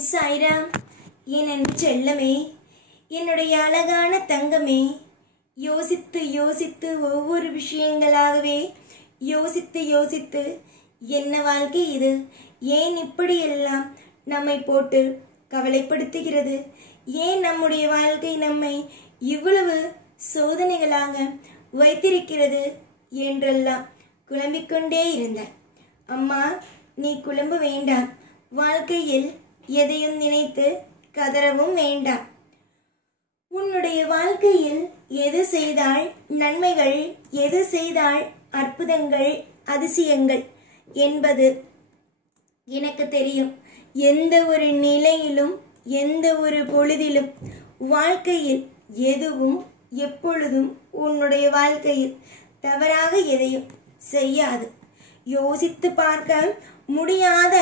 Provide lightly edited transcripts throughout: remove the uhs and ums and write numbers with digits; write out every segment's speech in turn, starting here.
ஓம் சாய்ராம். என் அன்பு செல்லமே, என்னுடைய அழகான தங்கமே, யோசித்து யோசித்து ஒவ்வொரு விஷயங்களாகவே யோசித்து யோசித்து என்ன வாழ்க்கை இது, ஏன் இப்படியெல்லாம் நம்மை போட்டு கவலைப்படுத்துகிறது, ஏன் நம்முடைய வாழ்க்கை நம்மை இவ்வளவு சோதனைகளாக வைத்திருக்கிறது என்றெல்லாம் குழம்பிக்கொண்டே இருந்தாய். அம்மா, நீ குழம்ப வேண்டாம். வாழ்க்கையில் எதையும் நினைத்து கதறவும் வேண்டாம். உன்னுடைய வாழ்க்கையில் எது செய்தால் நன்மைகள், எது செய்தால் அற்புதங்கள், அதிசயங்கள் என்பது எனக்கு தெரியும். எந்த ஒரு நிலையிலும், எந்த ஒரு பொழுதிலும் வாழ்க்கையில் எதுவும் எப்பொழுதும் உன்னுடைய வாழ்க்கையில் தவறாக எதையும் செய்யாது. யோசித்து பார்க்க முடியாத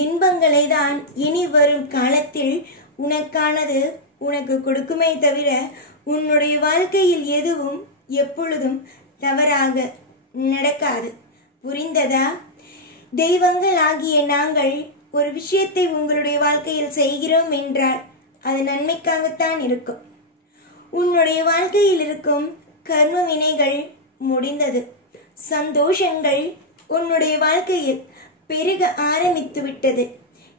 இன்பங்களை தான் இனி வரும் காலத்தில் உனக்கானது உனக்கு கொடுக்குமே தவிர உன்னுடைய வாழ்க்கையில் எதுவும் எப்பொழுதும் தவறாக நடக்காது. புரிந்ததா? தெய்வங்கள் ஆகிய நாங்கள் ஒரு விஷயத்தை உங்களுடைய வாழ்க்கையில் செய்கிறோம் என்றால் அது நன்மைக்காகத்தான் இருக்கும். உன்னுடைய வாழ்க்கையில் இருக்கும் கர்ம வினைகள் முடிந்தது. சந்தோஷங்கள் உன்னுடைய வாழ்க்கையில் பெருக ஆரம்பித்து விட்டது.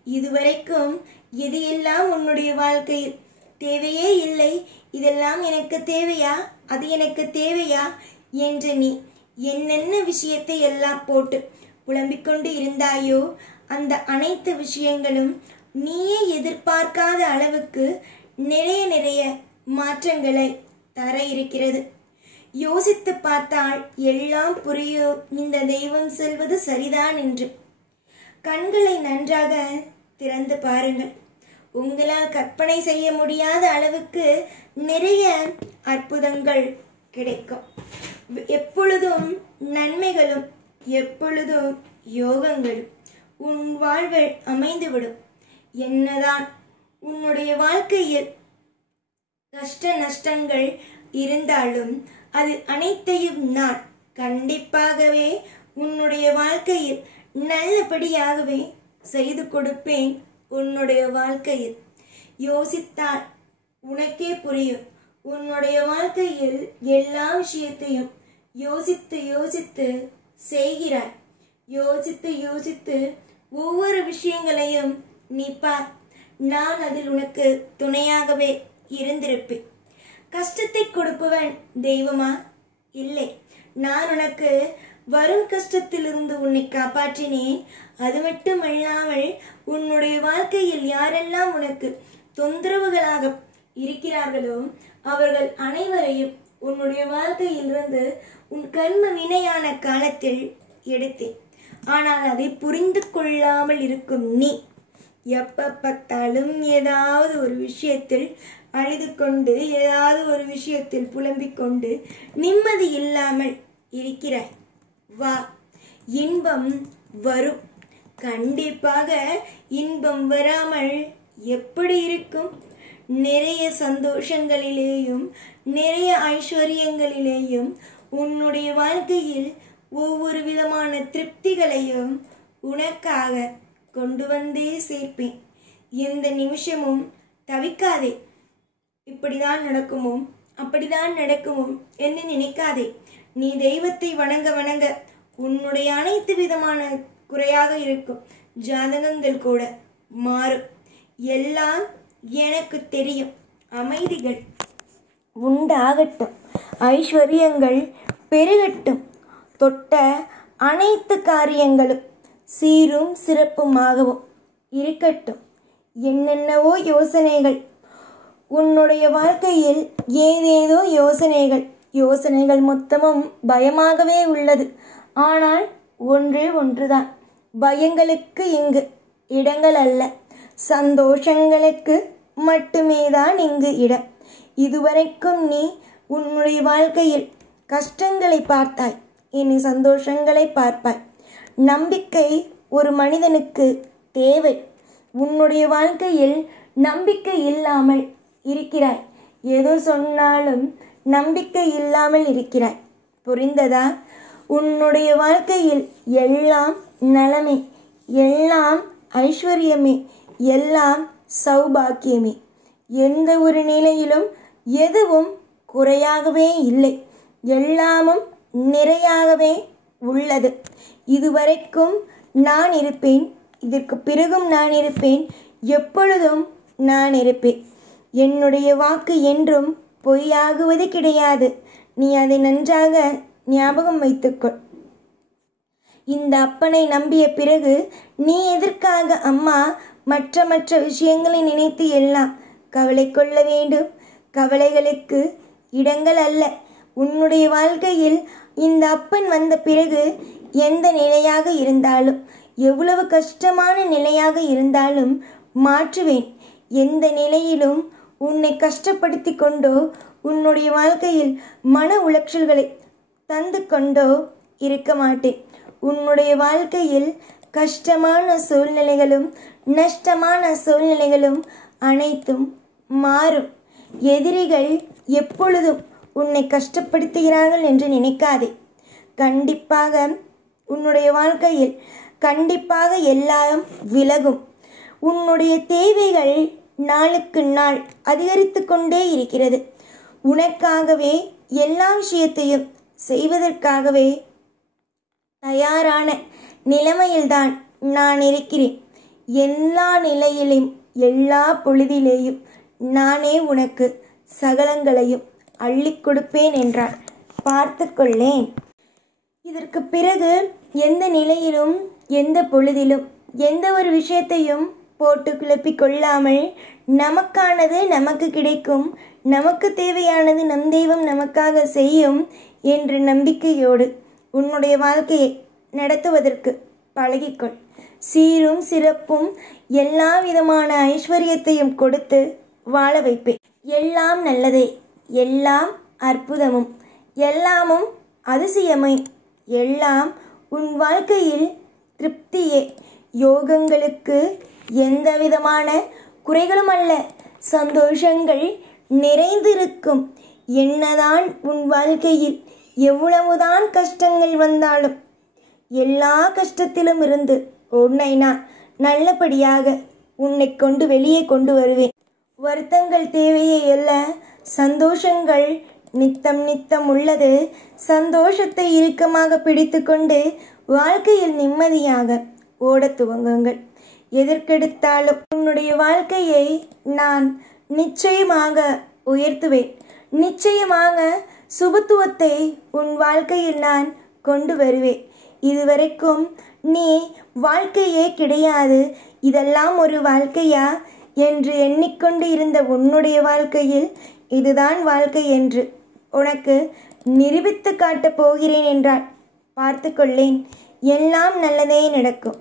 இதுவரைக்கும் எது எல்லாம் உன்னுடைய வாழ்க்கையில் தேவையே இல்லை, இதெல்லாம் எனக்கு தேவையா, அது எனக்கு தேவையா என்று நீ என்னென்ன விஷயத்தை எல்லாம் போட்டு புலம்பிக்கொண்டு இருந்தாயோ அந்த அனைத்து விஷயங்களும் நீயே எதிர்பார்க்காத அளவுக்கு நிறைய நிறைய மாற்றங்களை தர இருக்கிறது. யோசித்து பார்த்தால் எல்லாம் புரியும். இந்த தெய்வம் சொல்வது சரிதான் என்று கண்களை நன்றாக திறந்து பாருங்கள். உங்களால் கற்பனை செய்ய முடியாத அளவுக்கு நிறைய அற்புதங்கள் கிடைக்கும். எப்பொழுதும் நன்மைகளும், எப்பொழுதும் யோகங்களும் உன் வாழ்வில் அமைந்துவிடும். என்னதான் உன்னுடைய வாழ்க்கையில் கஷ்ட நஷ்டங்கள் இருந்தாலும் அது அனைத்தையும் நான் கண்டிப்பாகவே உன்னுடைய வாழ்க்கையில் நல்லபடியாகவே செய்து கொடுப்பேன். உன்னுடைய வாழ்க்கையில் யோசித்தால் உனக்கே புரியும். உன்னுடைய வாழ்க்கையில் எல்லா விஷயத்தையும் யோசித்து யோசித்து செய்கிறாய். யோசித்து யோசித்து ஒவ்வொரு விஷயங்களையும் நீ பார். நான் அதில் உனக்கு துணையாகவே இருந்திருப்பேன். கஷ்டத்தை கொடுப்பவன் தெய்வமா? இல்லை. நான் உனக்கு வரும் கஷ்டத்திலிருந்து உன்னை காப்பாற்றினேன். அது மட்டுமல்லாமல் உன்னுடைய வாழ்க்கையில் யாரெல்லாம் உனக்கு தொந்தரவுகளாக இருக்கிறார்களோ அவர்கள் அனைவரையும் உன்னுடைய வாழ்க்கையிலிருந்து உன் கர்ம வினையான காலத்தில் எடுத்தேன். ஆனால் அதை புரிந்து கொள்ளாமல் இருக்கும் நீ எப்ப பார்த்தாலும் ஏதாவது ஒரு விஷயத்தில் அழுது கொண்டு, ஏதாவது ஒரு விஷயத்தில் புலம்பிக் கொண்டு நிம்மதி இல்லாமல் இருக்கிறாய். வா, இன்பம் வரும். கண்டிப்பாக இன்பம் வராமல் எப்படி இருக்கும்? நிறைய சந்தோஷங்களிலேயும் நிறைய ஐஸ்வர்யங்களிலேயும் உன்னுடைய வாழ்க்கையில் ஒவ்வொரு விதமான திருப்திகளையும் உனக்காக கொண்டு வந்தே சேர்ப்பேன். எந்த நிமிஷமும் தவிக்காதே. இப்படிதான் நடக்குமோ, அப்படிதான் நடக்குமோ என்று நினைக்காதே. நீ தெய்வத்தை வணங்க வணங்க உன்னுடைய அனைத்து விதமான குறையாக இருக்கும் ஜாதகங்கள் கூட மாறும். எல்லாம் எனக்கு தெரியும். அமைதிகள் உண்டாகட்டும், ஐஸ்வர்யங்கள் பெருகட்டும், தொட்ட அனைத்து காரியங்களும் சீரும் சிறப்புமாகவும் இருக்கட்டும். என்னென்னவோ யோசனைகள் உன்னுடைய வாழ்க்கையில், ஏதேதோ யோசனைகள் மொத்தமும் பயமாகவே உள்ளது. ஆனால் ஒன்றே ஒன்றுதான். பயங்களுக்கு இங்கு இடங்கள் அல்ல, சந்தோஷங்களுக்கு மட்டுமே தான் இங்கு இடம். இதுவரைக்கும் நீ உன்னுடைய வாழ்க்கையில் கஷ்டங்களை பார்த்தாய், இனி சந்தோஷங்களை பார்ப்பாய். நம்பிக்கை ஒரு மனிதனுக்கு தேவை. உன்னுடைய வாழ்க்கையில் நம்பிக்கை இல்லாமல் இருக்கிறாய். எது சொன்னாலும் நம்பிக்கை இல்லாமல் இருக்கிறாய். புரிந்ததா? உன்னுடைய வாழ்க்கையில் எல்லாம் நலமே, எல்லாம் ஐஸ்வர்யமே எல்லாம் சௌபாக்கியமே. எந்த ஒரு நிலையிலும் எதுவும் குறையாகவே இல்லை, எல்லாமும் நிறையாகவே உள்ளது. இதுவரைக்கும் நான் இருப்பேன், இதற்கு பிறகும் நான் இருப்பேன், எப்பொழுதும் நான் இருப்பேன். என்னுடைய வாக்கு என்றும் பொய்யாகுவது கிடையாது. நீ அதை நன்றாக ஞாபகம் வைத்துக்கொள். இந்த அப்பனை நம்பிய பிறகு நீ எதற்காக அம்மா மற்ற விஷயங்களை நினைத்து எல்லாம் கவலை கொள்ள வேண்டும்? கவலைகளுக்கு இடங்கள் அல்ல. உன்னுடைய வாழ்க்கையில் இந்த அப்பன் வந்த பிறகு எந்த நிலையாக இருந்தாலும், எவ்வளவு கஷ்டமான நிலையாக இருந்தாலும் மாற்றுவேன். எந்த நிலையிலும் உன்னை கஷ்டப்படுத்தி கொண்டோ உன்னுடைய வாழ்க்கையில் மன உளைச்சல்களை தந்து கொண்டோ இருக்க மாட்டேன். உன்னுடைய வாழ்க்கையில் கஷ்டமான சூழ்நிலைகளும் நஷ்டமான சூழ்நிலைகளும் அனைத்தும் மாறும். எதிரிகள் எப்பொழுதும் உன்னை கஷ்டப்படுத்துகிறார்கள் என்று நினைக்காதே. கண்டிப்பாக உன்னுடைய வாழ்க்கையில் கண்டிப்பாக எல்லாம் விலகும். உன்னுடைய தேவைகள் நாளுக்கு நாள் அதிகரித்து கொண்டே இருக்கிறது. உனக்காகவே எல்லா விஷயத்தையும் செய்வதற்காகவே தயாரான நிலைமையில்தான் நான் இருக்கிறேன். எல்லா நிலையிலும் எல்லா பொழுதிலேயும் நானே உனக்கு சகலங்களையும் அள்ளி கொடுப்பேன் என்றார். பார்த்து கொள்ளேன். இதற்கு பிறகு எந்த நிலையிலும் எந்த பொழுதிலும் எந்த ஒரு விஷயத்தையும் போட்டு குழப்பிக் கொள்ளாமல் நமக்கானது நமக்கு கிடைக்கும், நமக்கு தேவையானது நம் தெய்வம் நமக்காக செய்யும் என்ற நம்பிக்கையோடு உன்னுடைய வாழ்க்கையை நடத்துவதற்கு பழகிக்கொள். சீரும் சிறப்பும் எல்லா விதமான ஐஸ்வர்யத்தையும் கொடுத்து வாழ வைப்பேன். எல்லாம் நல்லதே, எல்லாம் அற்புதமும், எல்லாமும் அதிசயமே, எல்லாம் உன் வாழ்க்கையில் திருப்தியே. யோகங்களுக்கு எந்த விதமான குறைகளும் அல்ல, சந்தோஷங்கள் நிறைந்திருக்கும். என்னதான் உன் வாழ்க்கையில் எவ்வளவுதான் கஷ்டங்கள் வந்தாலும் எல்லா கஷ்டத்திலும் இருந்து உன்னை நான் நல்லபடியாக உன்னை கொண்டு வெளியே கொண்டு வருவேன். வருத்தங்கள் தேவையே அல்ல, சந்தோஷங்கள் நித்தம் நித்தம் உள்ளது. சந்தோஷத்தை இறுக்கமாக பிடித்து கொண்டு வாழ்க்கையில் நிம்மதியாக ஓட துவங்குங்கள். எதற்கெடுத்தாலும் உன்னுடைய வாழ்க்கையை நான் நிச்சயமாக உயர்த்துவேன். நிச்சயமாக சுபத்துவத்தை உன் வாழ்க்கையில் நான் கொண்டு வருவேன். இதுவரைக்கும் நீ வாழ்க்கையே கிடையாது, இதெல்லாம் ஒரு வாழ்க்கையா என்று எண்ணிக்கொண்டு இருந்த உன்னுடைய வாழ்க்கையில் இதுதான் வாழ்க்கை என்று உனக்கு நிரூபித்து காட்டப் போகிறேன் என்றால் பார்த்து கொள்ளேன். எல்லாம் நல்லதே நடக்கும்.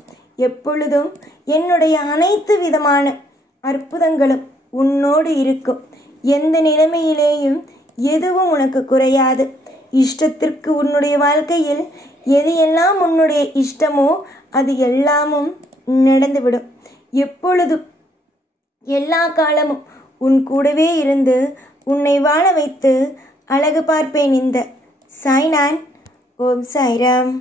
எப்பொழுதும் என்னுடைய அனைத்து விதமான அற்புதங்களும் உன்னோடு இருக்கும். எந்த நிலைமையிலேயும் எதுவும் உனக்கு குறையாது. இஷ்டத்திற்கு உன்னுடைய வாழ்க்கையில் எது எல்லாம் உன்னுடைய இஷ்டமோ அது எல்லாமும் நடந்துவிடும். எப்பொழுதும் எல்லா காலமும் உன் கூடவே இருந்து உன்னை வாழ வைத்து அழகு பார்ப்பேன். இந்த சாய்நான். ஓம் சாய்ராம்.